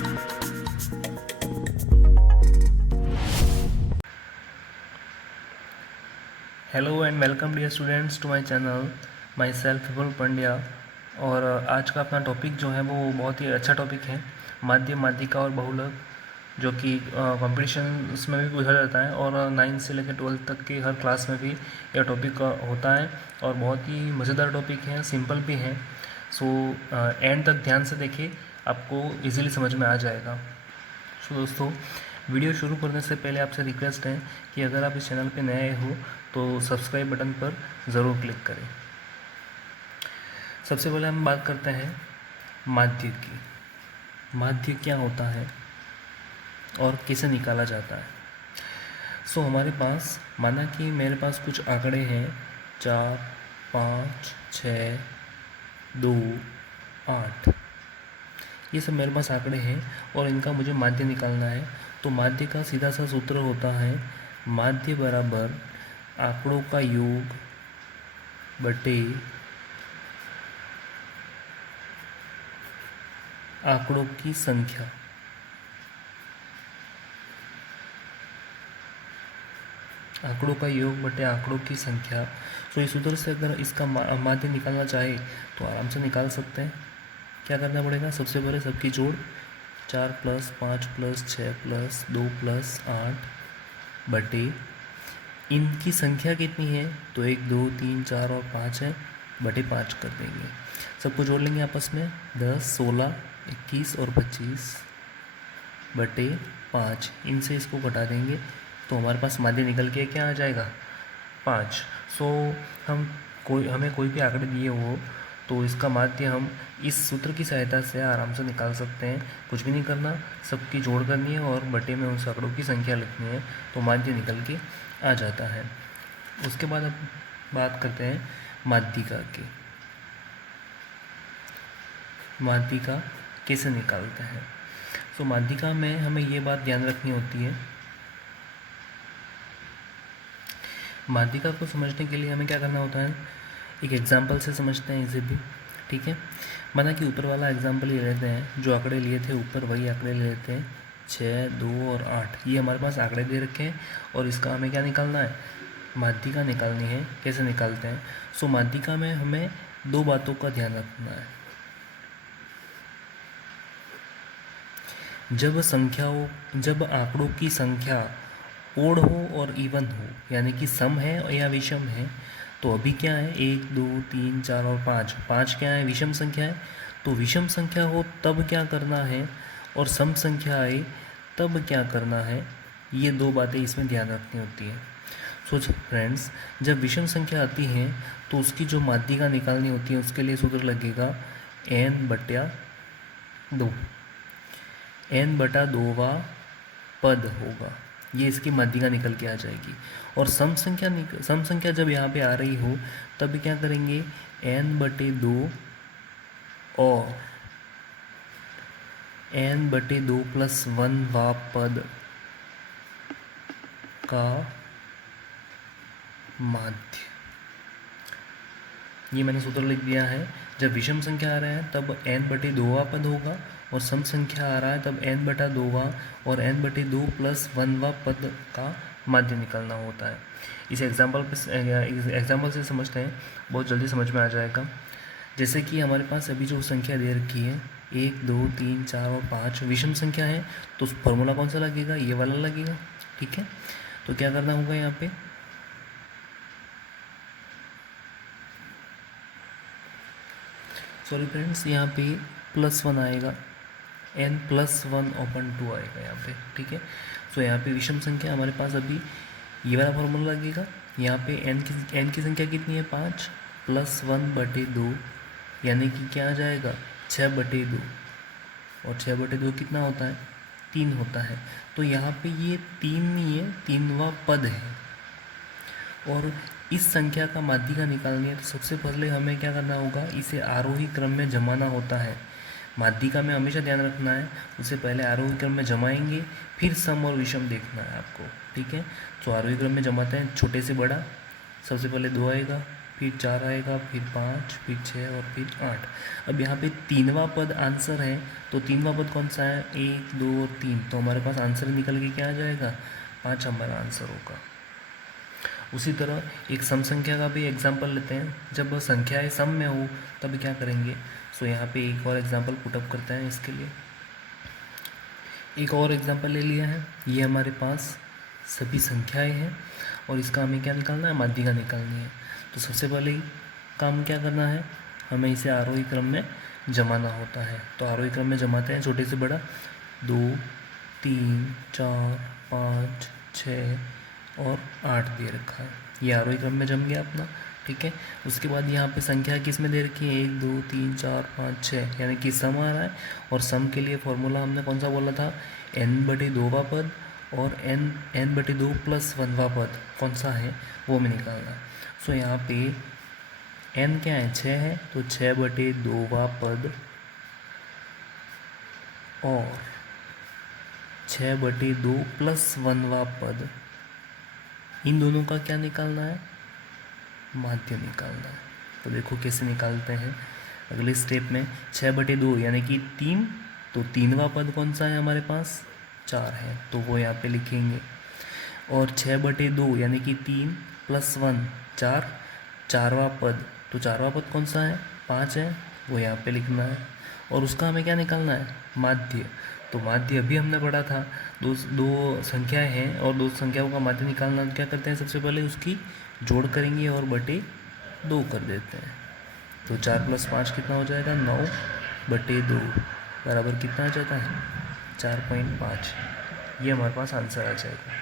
Hello and welcome dear students to my channel. Myself Vipul Pandya. और आज का अपना टॉपिक जो है वो बहुत ही अच्छा टॉपिक है, माध्य, माध्यिका और बहुलक, जो कि कंपटीशन में भी पूछा जाता है और 9th से लेकर 12th तक के हर क्लास में भी यह टॉपिक होता है और बहुत ही मज़ेदार टॉपिक है, सिंपल भी है। सो एंड तक ध्यान से देखिए, आपको इजीली समझ में आ जाएगा। सो दोस्तों, वीडियो शुरू करने से पहले आपसे रिक्वेस्ट है कि अगर आप इस चैनल पे नए हो तो सब्सक्राइब बटन पर ज़रूर क्लिक करें। सबसे पहले हम बात करते हैं माध्य की। माध्य क्या होता है और कैसे निकाला जाता है। सो हमारे पास, माना कि मेरे पास कुछ आंकड़े हैं 4, 5, 6, 2, 8, ये सब मेरे पास आंकड़े हैं और इनका मुझे माध्य निकालना है। तो माध्य का सीधा सा सूत्र होता है माध्य बराबर आंकड़ों का योग बटे आंकड़ों की संख्या। आंकड़ों का योग बटे आंकड़ों की संख्या। तो इस सूत्र से अगर इसका माध्य निकालना चाहे तो आराम से निकाल सकते हैं। क्या करना पड़ेगा, सबसे पहले सबकी जोड़ 4 + 5 + 6 + 2 + 8 बटे इनकी संख्या कितनी है, तो 1, 2, 3, 4 और 5 है, बटे 5 कर देंगे। सबको जोड़ लेंगे आपस में, 10, 16, 21 और 25 बटे 5। इनसे इसको घटा देंगे तो हमारे पास माध्य निकल के क्या आ जाएगा, 5। सो हमें कोई भी आंकड़े दिए हो तो इसका माध्य हम इस सूत्र की सहायता से आराम से निकाल सकते हैं। कुछ भी नहीं करना, सबकी जोड़ करनी है और बटे में उस आंकड़ों की संख्या लिखनी है, तो माध्य निकल के आ जाता है। उसके बाद अब बात करते हैं माध्यिका की। माध्यिका कैसे निकालते हैं। तो माध्यिका में हमें ये बात ध्यान रखनी होती है, माध्यिका को समझने के लिए हमें क्या करना होता है, एक एग्जाम्पल से समझते हैं इसे भी, ठीक है। माना कि ऊपर वाला एग्जाम्पल ये लेते हैं, जो आंकड़े लिए थे ऊपर वही आंकड़े ले लेते हैं, 6, 2 और 8। ये हमारे पास आंकड़े दे रखे हैं और इसका हमें क्या निकालना है, माध्यिका निकालनी है। कैसे निकालते हैं, सो माध्यिका में हमें 2 बातों का ध्यान रखना है। जब आंकड़ों की संख्या ओड हो और इवन हो, यानी कि सम है या विषम है, तो अभी क्या है 1, 2, 3, 4 और 5 क्या है, विषम संख्या है। तो विषम संख्या हो तब क्या करना है और सम संख्या आए तब क्या करना है, ये 2 बातें इसमें ध्यान रखनी होती है। सो फ्रेंड्स, जब विषम संख्या आती है तो उसकी जो माध्यिका निकालनी होती है उसके लिए सूत्र लगेगा n/2। n/2 पद होगा, ये इसकी माध्यिका निकल के आ जाएगी। और सम संख्या जब यहाँ पे आ रही हो तब क्या करेंगे, n/2 और n/2 + 1 पद का माध्य। ये मैंने सूत्र लिख दिया है। जब विषम संख्या आ रहा है तब n/2 पद होगा और सम संख्या आ रहा है तब n/2 और n/2 + 1 पद का माध्य निकालना होता है। इस एग्जाम्पल से समझते हैं, बहुत जल्दी समझ में आ जाएगा। जैसे कि हमारे पास अभी जो संख्या दे रखी है 1, 2, 3, 4 और 5 विषम संख्या है, तो फॉर्मूला कौन सा लगेगा, ये वाला लगेगा, ठीक है। तो क्या करना होगा यहाँ पे, सॉरी फ्रेंड्स, यहाँ पे +1 आएगा, n+1/2 आएगा यहाँ पे, ठीक है। सो यहाँ पे विषम संख्या हमारे पास अभी ये वाला फॉर्मूला लगेगा। यहाँ पे n की संख्या कितनी है, 5 + 1/2, यानी कि क्या आ जाएगा 6/2, और 6/2 कितना होता है, 3 होता है। तो यहाँ पे ये 3 नहीं है, 3वां पद है और इस संख्या का माध्यिका निकालनी है। तो सबसे पहले हमें क्या करना होगा, इसे आरोही क्रम में जमाना होता है। माध्यिका में हमेशा ध्यान रखना है, उससे पहले आरोही क्रम में जमाएंगे, फिर सम और विषम देखना है आपको, ठीक है। तो आरोही क्रम में जमाते हैं, छोटे से बड़ा, सबसे पहले 2 आएगा, फिर 4 आएगा, फिर 5, फिर 6 और फिर 8। अब यहाँ पे तीनवा पद आंसर है, तो तीनवा पद कौन सा है? 1, 2 और 3। तो हमारे पास आंसर निकल के क्या आ जाएगा? 5 हमारा आंसर होगा। उसी तरह एक सम संख्या का भी एग्जाम्पल लेते हैं। जब संख्याएं सम में हो तब क्या करेंगे? सो यहाँ पे एक और एग्जाम्पल पुटअप करते हैं। इसके लिए एक और एग्जाम्पल ले लिया है। ये हमारे पास सभी संख्याएं हैं और इसका हमें क्या निकालना है? माध्यिका निकालनी है। तो सबसे पहले काम क्या करना है? हमें इसे आरोही क्रम में जमाना होता है। तो आरोही क्रम में जमाते हैं, छोटे से बड़ा। 2, 3, 4, 5, 6 और 8 दे रखा है। ये आरोही क्रम में जम गया अपना, ठीक है। उसके बाद यहाँ पे संख्या किस में दे रखी है? 1, 2, 3, 4, 5, 6, यानी कि सम आ रहा है। और सम के लिए फॉर्मूला हमने कौन सा बोला था? n/2वां पद और n/2 + 1वां पद कौन सा है वो हमें निकालना है। सो यहाँ पे n क्या है? 6 है, तो 6/2वां पद और 6/2 + 1वां पद, इन दोनों का क्या निकालना है? माध्य निकालना है। तो देखो कैसे निकालते हैं अगले स्टेप में। 6/2 यानी कि 3, तो तीनवा पद कौन सा है हमारे पास? 4 है, तो वो यहाँ पे लिखेंगे। और 6/2 यानी कि 3 + 1 4, चारवा पद, तो चारवा पद कौन सा है? 5 है, वो यहाँ पे लिखना है। और उसका हमें क्या निकालना है? माध्य। तो माध्य अभी हमने पढ़ा था, दो संख्याएं हैं और दो संख्याओं का माध्य निकालना। क्या करते हैं? सबसे पहले उसकी जोड़ करेंगे और बटे 2 कर देते हैं। तो 4 + 5 कितना हो जाएगा? 9/2 बराबर कितना आ जाता है? 4.5। ये हमारे पास आंसर आ जाएगा।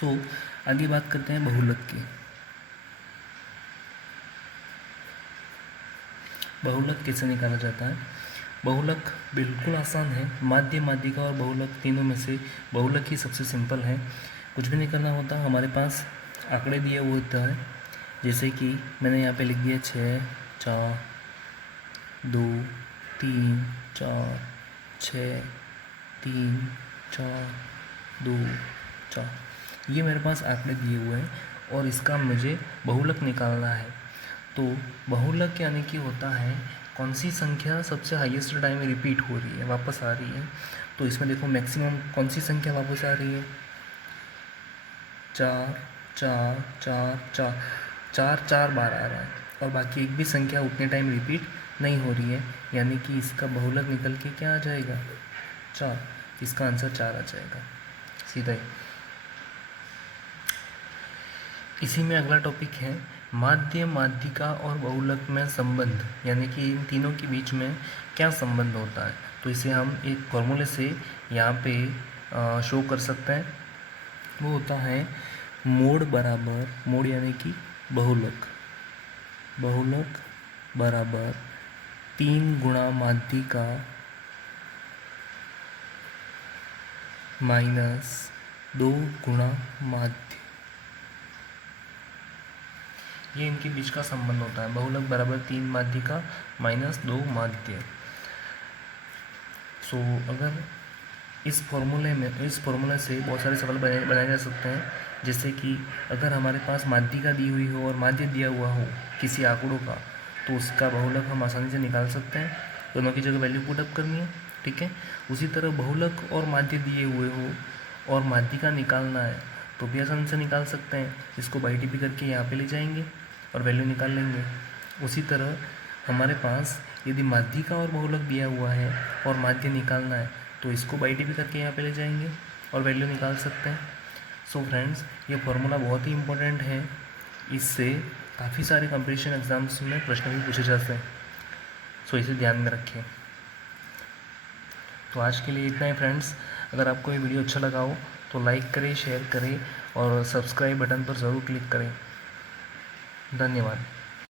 सो आगे बात करते हैं बहुलक की। बहुलक कैसे निकाला जाता है? बहुलक बिल्कुल आसान है। माध्य, माध्यिका और बहुलक तीनों में से बहुलक ही सबसे सिंपल है। कुछ भी नहीं करना होता, हमारे पास आंकड़े दिए हुए होता है। जैसे कि मैंने यहाँ पे लिख दिया 6, 4, 2, 3, 4, 6, 3, 4, 2, 4, ये मेरे पास आंकड़े दिए हुए हैं और इसका मुझे बहुलक निकालना है। तो बहुलक यानी कि होता है कौन सी संख्या सबसे हाईएस्ट टाइम रिपीट हो रही है, वापस आ रही है। तो इसमें देखो मैक्सिमम कौन सी संख्या वापस आ रही है? 4, 4, 4, 4, 4 4 बार आ रहा है और बाकी एक भी संख्या उतने टाइम रिपीट नहीं हो रही है, यानी कि इसका बहुलक निकल के क्या आ जाएगा? 4। इसका आंसर 4 आ जाएगा सीधा ही। इसी में अगला टॉपिक है माध्य, माध्यिका और बहुलक में संबंध, यानी कि इन तीनों के बीच में क्या संबंध होता है। तो इसे हम एक फॉर्मूले से यहाँ पे शो कर सकते हैं। वो होता है मोड बराबर, मोड यानी कि बहुलक, बहुलक बराबर 3 गुणा माध्यिका माइनस 2 गुणा माध्य। ये इनके बीच का संबंध होता है। बहुलक बराबर 3 माध्यिका माइनस 2 माध्य। सो अगर इस फॉर्मूले से बहुत सारे सवाल बनाए जा सकते हैं। जैसे कि अगर हमारे पास माध्यिका दी हुई हो और माध्य दिया हुआ हो किसी आंकड़ों का, तो उसका बहुलक हम आसानी से निकाल सकते हैं। दोनों की जगह वैल्यू पुटअप करनी है, ठीक है। उसी तरह बहुलक और माध्य दिए हुए हो और माध्यिका निकालना है तो भी आसानी से निकाल सकते हैं। इसको बाई टी करके यहाँ पे ले जाएंगे और वैल्यू निकाल लेंगे। उसी तरह हमारे पास यदि माध्यिका और बहुलक दिया हुआ है और माध्य निकालना है तो इसको बाई टी करके यहाँ पे ले जाएंगे और वैल्यू निकाल सकते हैं। सो फ्रेंड्स, ये फॉर्मूला बहुत ही इंपॉर्टेंट है। इससे काफ़ी सारे कंपटीशन एग्जाम्स में प्रश्न भी पूछे जाते हैं। सो इसे ध्यान में रखें। तो आज के लिए इतना ही फ्रेंड्स। अगर आपको ये वीडियो अच्छा लगा हो तो लाइक करें, शेयर करें और सब्सक्राइब बटन पर ज़रूर क्लिक करें। धन्यवाद।